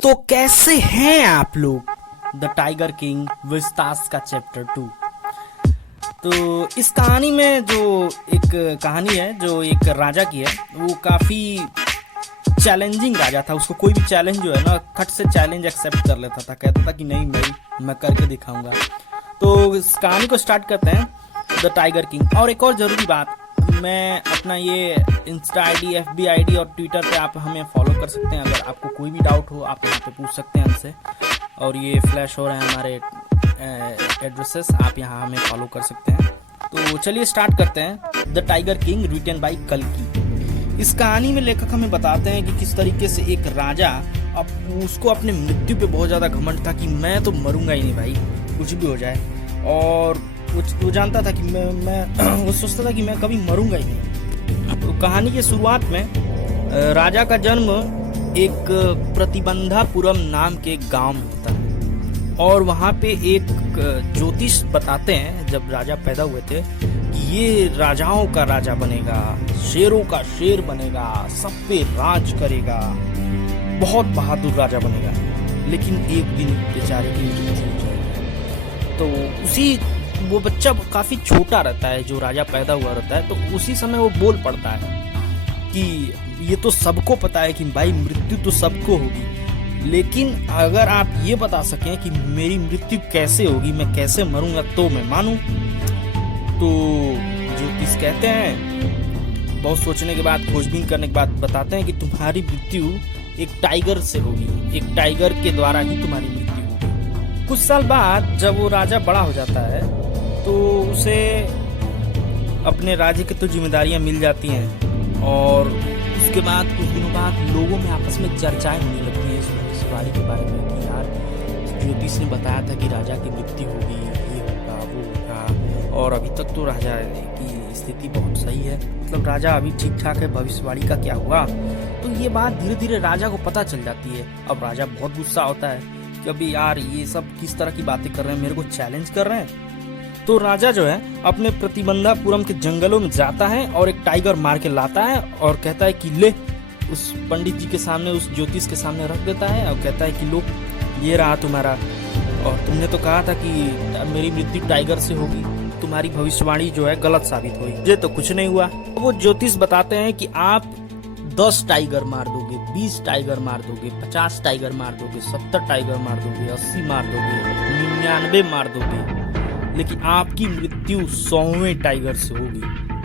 तो कैसे हैं आप लोग। द टाइगर किंग विस्तास का चैप्टर 2। तो इस कहानी में जो एक कहानी है जो एक राजा की है, वो काफी चैलेंजिंग राजा था। उसको कोई भी चैलेंज जो है ना, खट से चैलेंज एक्सेप्ट कर लेता था। कहता था कि नहीं भाई, मैं करके दिखाऊंगा। तो इस कहानी को स्टार्ट करते हैं, द टाइगर किंग। और एक और ज़रूरी बात, मैं अपना ये इंस्टा आईडी, एफबी आईडी और ट्विटर पे आप हमें फॉलो कर सकते हैं। अगर आपको कोई भी डाउट हो आप यहाँ पे पूछ सकते हैं हमसे। और ये फ्लैश हो रहे हैं हमारे एड्रेसेस, आप यहाँ हमें फॉलो कर सकते हैं। तो चलिए स्टार्ट करते हैं। The tiger king written by कल्कि। इस कहानी में लेखक हमें बताते हैं कि किस तरीके से एक राजा, उसको अपने मृत्यु पे बहुत ज़्यादा घमंड था कि मैं तो मरूंगा ही नहीं भाई, कुछ भी हो जाए। और वो जानता था कि मैं वो सोचता था कि मैं कभी मरूंगा ही नहीं। तो कहानी के शुरुआत में राजा का जन्म एक प्रतिबंधापुरम नाम के गांव में होता है। और वहाँ पे एक ज्योतिष बताते हैं जब राजा पैदा हुए थे कि ये राजाओं का राजा बनेगा, शेरों का शेर बनेगा, सब पे राज करेगा, बहुत बहादुर राजा बनेगा। लेकिन एक दिन बेचारे की मृत्यु हो जाएगी। तो वो बच्चा काफी छोटा रहता है, जो राजा पैदा हुआ रहता है। तो उसी समय वो बोल पड़ता है कि ये तो सबको पता है कि भाई मृत्यु तो सबको होगी, लेकिन अगर आप ये बता सकें कि मेरी मृत्यु कैसे होगी, मैं कैसे मरूंगा, तो मैं मानूं। तो ज्योतिष कहते हैं, बहुत सोचने के बाद, खोजबीन करने के बाद बताते हैं कि तुम्हारी मृत्यु एक टाइगर से होगी, एक टाइगर के द्वारा ही तुम्हारी मृत्यु होगी। कुछ साल बाद जब वो राजा बड़ा हो जाता है तो उसे अपने राज्य की तो जिम्मेदारियां मिल जाती हैं। और उसके बाद कुछ दिनों बाद लोगों में आपस में चर्चाएं होने लगती हैं इस बारे के बारे में कि यार ज्योतिष ने बताया था कि राजा की मृत्यु होगी, ये होगा वो होगा, और अभी तक तो राजा की स्थिति बहुत सही है, मतलब राजा अभी ठीक ठाक है, भविष्यवाणी का क्या हुआ। तो ये बात धीरे धीरे राजा को पता चल जाती है। अब राजा बहुत गुस्सा होता है कि अभी यार ये सब किस तरह की बातें कर रहे हैं, मेरे को चैलेंज कर रहे हैं। तो राजा जो है अपने प्रतिबंधापुरम के जंगलों में जाता है और एक टाइगर मार के लाता है और कहता है कि ले, उस पंडित जी के सामने, उस ज्योतिष के सामने रख देता है और कहता है कि लो, ये रहा तुम्हारा, और तुमने तो कहा था कि मेरी मृत्यु टाइगर से होगी, तुम्हारी भविष्यवाणी जो है गलत साबित हुई, ये तो कुछ नहीं हुआ। वो ज्योतिष बताते हैं कि आप 10 टाइगर मार दोगे, 20 टाइगर मार दोगे, 50 टाइगर मार दोगे, 70 टाइगर मार दोगे, 80 मार दोगे, 99 मार दोगे, लेकिन आपकी मृत्यु 100वें टाइगर से होगी।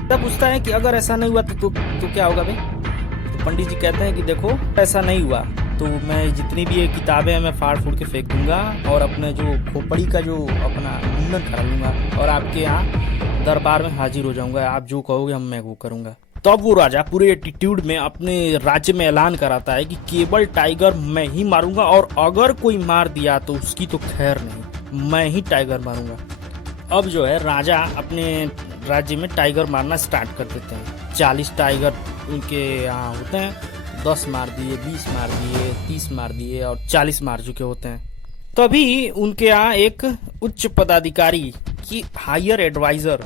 तब पूछता है कि अगर ऐसा नहीं हुआ तो क्या होगा भाई। तो पंडित जी कहते हैं कि देखो, ऐसा नहीं हुआ तो मैं जितनी भी ये किताबें हैं मैं फाड़ फूड़ के फेंक दूंगा और अपने जो खोपड़ी का जो अपना मुंडन करा लूंगा और आपके यहाँ दरबार में हाजिर हो जाऊंगा, आप जो कहोगे मैं वो करूंगा। तब तो वो राजा पूरे एटीट्यूड में अपने राज्य में ऐलान कराता है कि केवल टाइगर मैं ही मारूंगा, और अगर कोई मार दिया तो उसकी तो खैर नहीं, मैं ही टाइगर मारूंगा। अब जो है राजा अपने राज्य में टाइगर मारना स्टार्ट कर देते हैं। 40 टाइगर उनके यहाँ होते हैं, 10 मार दिए, 20 मार दिए, 30 मार दिए और 40 मार चुके होते हैं। तभी उनके यहाँ एक उच्च पदाधिकारी की हायर एडवाइजर,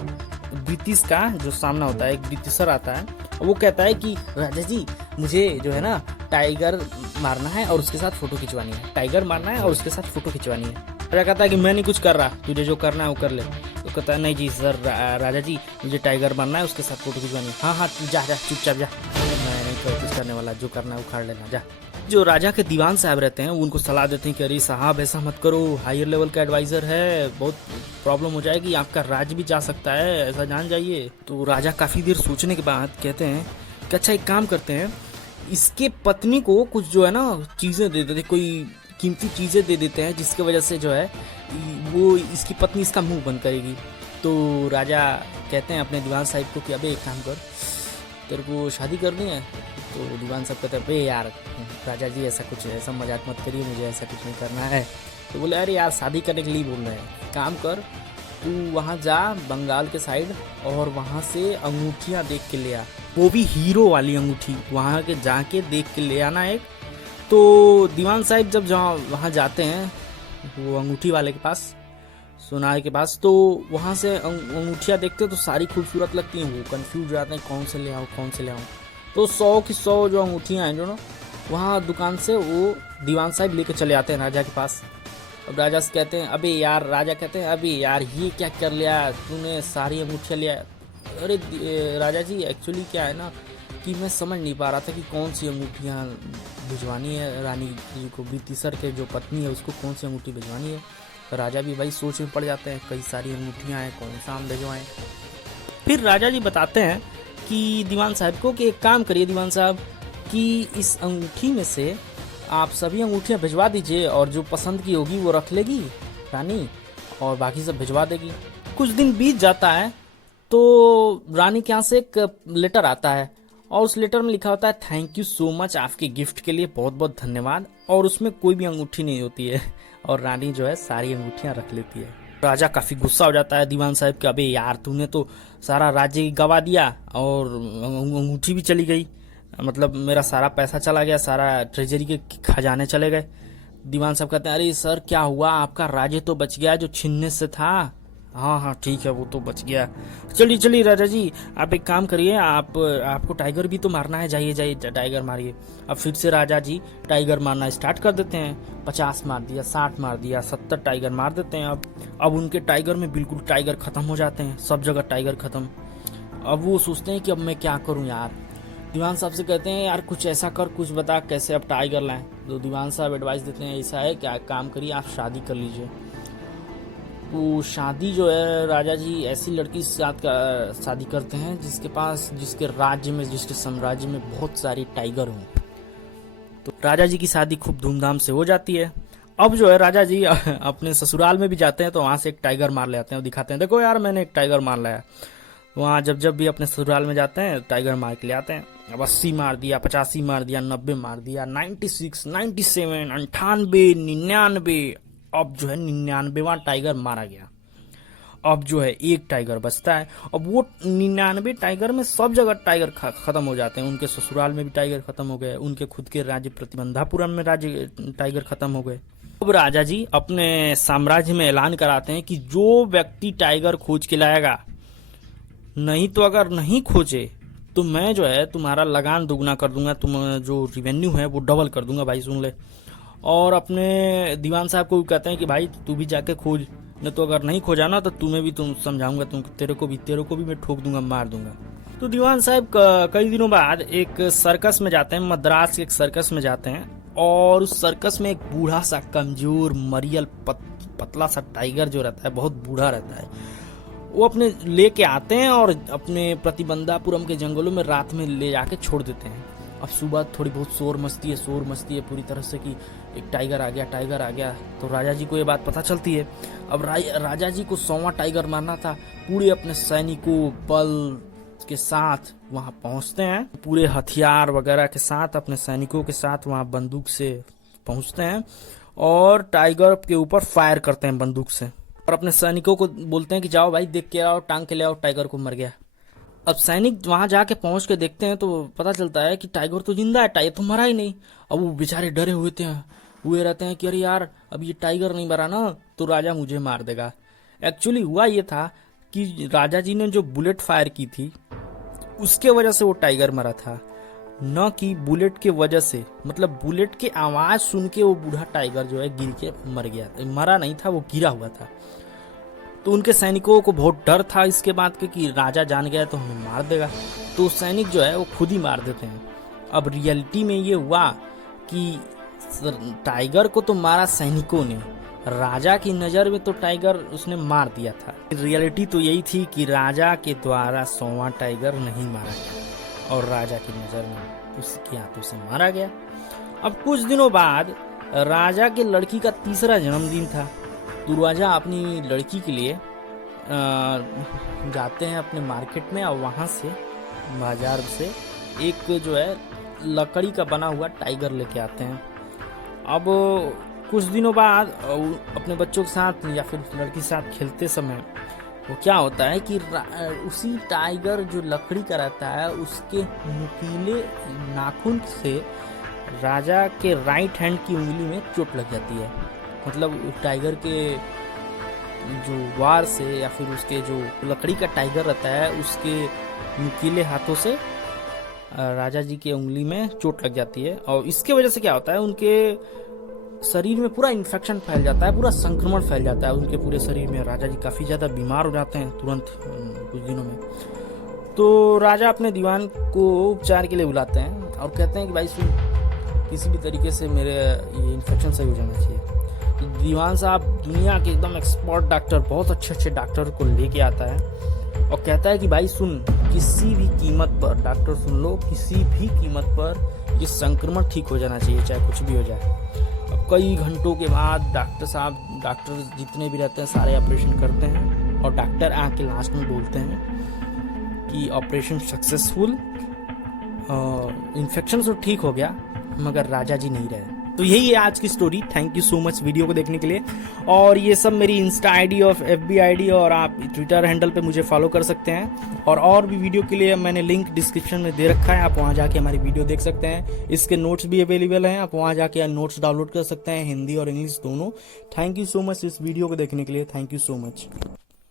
ब्रिटिश का जो सामना होता है, एक ब्रिटिशर आता है। वो कहता है कि राजा जी, मुझे जो है ना टाइगर मारना है और उसके साथ फोटो खिंचवानी है, टाइगर मारना है और उसके साथ फोटो खिंचवानी है। राजा कहता है कि मैं नहीं कुछ कर रहा, तुझे जो करना है वो कर ले। तो कहता है नहीं जी सर, राजा जी मुझे टाइगर मारना है, उसके साथ फोटो खिंचवानी है। हाँ हाँ जा जा, चुपचाप जा, मैं नहीं कुछ करने वाला, जो करना है उखाड़ लेना, जा। जो राजा के दीवान साहब रहते हैं वो उनको सलाह देते हैं कि अरे साहब ऐसा मत करो, हायर लेवल का एडवाइजर है, बहुत प्रॉब्लम हो जाएगी, आपका राज्य भी जा सकता है, ऐसा जान जाइए। तो राजा काफ़ी देर सोचने के बाद कहते हैं कि अच्छा एक काम करते हैं, इसके पत्नी को कुछ जो है ना चीज़ें दे देते, कोई कीमती चीज़ें दे देते हैं, जिसकी वजह से जो है वो इसकी पत्नी इसका मुंह बंद करेगी। तो राजा कहते हैं अपने दीवान साहब को कि अबे एक काम कर, तेरे को शादी करनी है। तो दीवान साहब कहते हैं अबे यार राजा जी ऐसा मजाक मत करिए, मुझे ऐसा कुछ नहीं करना है। तो बोले अरे यार शादी करने के लिए बोल रहे हैं, काम कर तू वहाँ जा बंगाल के साइड और वहाँ से अंगूठियाँ देख के ले आ, वो भी हीरो वाली अंगूठी, वहाँ के जाके देख के ले आना एक। तो दीवान साहब जब वहाँ जाते हैं वो अंगूठी वाले के पास, सुनार के पास, तो वहाँ से अंगूठियाँ देखते हैं तो सारी खूबसूरत लगती हैं। वो कंफ्यूज जाते हैं कौन से ले आऊँ कौन से ले आऊँ। तो 100 की 100 जो अंगूठियाँ हैं जो ना वहाँ दुकान से वो दीवान साहब लेके चले आते हैं राजा के पास। अब राजा से कहते हैं अबे यार, राजा कहते हैं अबे यार ये क्या कर लिया तूने, सारी अंगूठियाँ लिया। अरे राजा जी एक्चुअली क्या है ना कि मैं समझ नहीं पा रहा था कि कौन सी अंगूठियाँ भिजवानी है रानी जी को, बितिसर के जो पत्नी है उसको कौन सी अंगूठी भिजवानी है। तो राजा भी भाई सोच में पड़ जाते हैं, कई सारी अंगूठियाँ हैं, कौन सा हम भिजवाएं। फिर राजा जी बताते हैं कि दीवान साहब को कि एक काम करिए दीवान साहब कि इस अंगूठी में से आप सभी अंगूठियाँ भिजवा दीजिए और जो पसंद की होगी वो रख लेगी रानी और बाकी सब भिजवा देगी। कुछ दिन बीत जाता है तो रानी के यहाँ से एक लेटर आता है और उस लेटर में लिखा होता है थैंक यू सो मच, आपके गिफ्ट के लिए बहुत बहुत धन्यवाद। और उसमें कोई भी अंगूठी नहीं होती है और रानी जो है सारी अंगूठियाँ रख लेती है। राजा काफी गुस्सा हो जाता है दीवान साहब के, अबे यार तूने तो सारा राज्य गवा दिया और अंगूठी भी चली गई, मतलब मेरा सारा पैसा चला गया, सारा ट्रेजरी के खजाने चले गए। दीवान साहब कहते हैं अरे सर क्या हुआ, आपका राज्य तो बच गया जो छीनने से था। हाँ हाँ ठीक है वो तो बच गया। चलिए चलिए राजा जी आप एक काम करिए, आपको टाइगर भी तो मारना है, जाइए जाइए टाइगर मारिए। अब फिर से राजा जी टाइगर मारना स्टार्ट कर देते हैं। 50 मार दिया, 60 मार दिया, 70 टाइगर मार देते हैं। अब उनके टाइगर में बिल्कुल टाइगर खत्म हो जाते हैं, सब जगह टाइगर खत्म। अब वो सोचते हैं कि अब मैं क्या करूं यार। दीवान साहब से कहते हैं यार कुछ ऐसा कर, कुछ बता कैसे अब टाइगर लाएं। तो दीवान साहब एडवाइस देते हैं ऐसा है क्या काम करिए आप शादी कर लीजिए। तो शादी जो है राजा जी ऐसी लड़की के साथ शादी करते हैं जिसके राज्य में, जिसके साम्राज्य में बहुत सारे टाइगर हों। तो राजा जी की शादी खूब धूमधाम से हो जाती है। अब जो है राजा जी अपने ससुराल में भी जाते हैं तो वहां से एक टाइगर मार ले आते हैं और दिखाते हैं देखो यार मैंने एक टाइगर मार लाया। वहाँ जब भी अपने ससुराल में जाते हैं टाइगर मार के ले आते हैं। अब 80 मार दिया, 85 मार दिया, 90 मार दिया, 96, 97, 98, 99। अब जो है 99वां टाइगर मारा गया। अब जो है एक टाइगर बचता है। अब वो 99 टाइगर में सब जगह टाइगर खत्म हो जाते हैं। उनके ससुराल में भी टाइगर खत्म हो गए, उनके खुद के राज्य प्रतिबंधापुरम में राज्य टाइगर खत्म हो गए। अब राजा जी अपने साम्राज्य में ऐलान कराते हैं कि जो व्यक्ति टाइगर खोज के लाएगा, नहीं तो अगर नहीं खोजे तो मैं जो है तुम्हारा लगान दुगना कर दूंगा, तुम जो रिवेन्यू है वो डबल कर दूंगा भाई सुन ले। और अपने दीवान साहब को भी कहते हैं कि भाई तू भी जाके खोज, नहीं तो अगर नहीं खोजा ना तो तुम्हें भी तुम समझाऊंगा, तेरे को भी मैं ठोक दूंगा, मार दूंगा। तो दीवान साहब कई दिनों बाद एक सर्कस में जाते हैं, मद्रास के एक सर्कस में जाते हैं और उस सर्कस में एक बूढ़ा सा कमजोर मरियल पतला सा टाइगर जो रहता है, बहुत बूढ़ा रहता है, वो अपने लेके आते हैं और अपने प्रतिबंधापुरम के जंगलों में रात में ले जाके छोड़ देते हैं। अब सुबह थोड़ी बहुत शोर मस्ती है पूरी तरह से कि एक टाइगर आ गया। तो राजा जी को ये बात पता चलती है। अब राजा जी को 100वां टाइगर मारना था। पूरे अपने सैनिकों बल के साथ वहां पहुंचते हैं, पूरे हथियार वगैरह के साथ अपने सैनिकों के साथ वहां बंदूक से पहुंचते हैं और टाइगर के ऊपर फायर करते हैं बंदूक से और अपने सैनिकों को बोलते हैं कि जाओ भाई देख के आओ, टांग के ले आओ, टाइगर को मर गया। अब सैनिक वहां जाके पहुंच के देखते हैं तो पता चलता है कि टाइगर तो जिंदा है, टाइगर तो मरा ही नहीं। अब वो बेचारे डरे हुए रहते हैं कि अरे यार अब ये टाइगर नहीं मरा ना तो राजा मुझे मार देगा। एक्चुअली हुआ ये था कि राजा जी ने जो बुलेट फायर की थी उसके वजह से वो टाइगर मरा था, न कि बुलेट के वजह से। मतलब बुलेट की आवाज सुन के वो बूढ़ा टाइगर जो है गिर के मर गया, मरा नहीं था, वो गिरा हुआ था। तो उनके सैनिकों को बहुत डर था इसके बात के कि राजा जान गया तो हमें मार देगा, तो सैनिक जो है वो खुद ही मार देते हैं। अब रियलिटी में ये हुआ कि टाइगर को तो मारा सैनिकों ने, राजा की नजर में तो टाइगर उसने मार दिया था। रियलिटी तो यही थी कि राजा के द्वारा 100वां टाइगर नहीं मारा गया और राजा की नजर में उसके हाथों से मारा गया। अब कुछ दिनों बाद राजा के लड़की का 3रा जन्मदिन था। तो राजा अपनी लड़की के लिए जाते हैं अपने मार्केट में और वहां से बाजार से एक जो है लकड़ी का बना हुआ टाइगर लेके आते हैं। अब कुछ दिनों बाद अपने बच्चों के साथ या फिर लड़की के साथ खेलते समय वो क्या होता है कि उसी टाइगर जो लकड़ी का रहता है उसके नुकीले नाखून से राजा के राइट हैंड की उंगली में चोट लग जाती है। मतलब टाइगर के जो वार से या फिर उसके जो लकड़ी का टाइगर रहता है उसके नुकीले हाथों से राजा जी के उंगली में चोट लग जाती है और इसके वजह से क्या होता है, उनके शरीर में पूरा इन्फेक्शन फैल जाता है, पूरा संक्रमण फैल जाता है उनके पूरे शरीर में। राजा जी काफ़ी ज़्यादा बीमार हो जाते हैं तुरंत कुछ दिनों में। तो राजा अपने दीवान को उपचार के लिए बुलाते हैं और कहते हैं कि भाई सुन, किसी भी तरीके से मेरे ये इन्फेक्शन सही हो जाना चाहिए। तो दीवान साहब दुनिया के एकदम एक्सपर्ट डॉक्टर, बहुत अच्छे अच्छे डॉक्टर को लेके आता है और कहता है कि भाई सुन, किसी भी कीमत पर, डॉक्टर सुन लो, किसी भी कीमत पर ये संक्रमण ठीक हो जाना चाहिए, चाहे कुछ भी हो जाए। अब कई घंटों के बाद डॉक्टर जितने भी रहते हैं सारे ऑपरेशन करते हैं और डॉक्टर आके लास्ट में बोलते हैं कि ऑपरेशन सक्सेसफुल, इन्फेक्शन तो ठीक हो गया मगर राजा जी नहीं रहे। तो यही है आज की story. Thank you so much video को देखने के लिए। और ये सब मेरी इंस्टा आईडी और FB आईडी और आप ट्विटर हैंडल पे मुझे फॉलो कर सकते हैं। और भी वीडियो के लिए मैंने लिंक डिस्क्रिप्शन में दे रखा है, आप वहाँ जाके हमारी वीडियो देख सकते हैं। इसके नोट्स भी अवेलेबल हैं, आप वहाँ जाके नोट्स डाउनलोड कर सकते हैं, हिंदी और इंग्लिश दोनों। थैंक यू सो मच इस वीडियो को देखने के लिए। Thank you so much.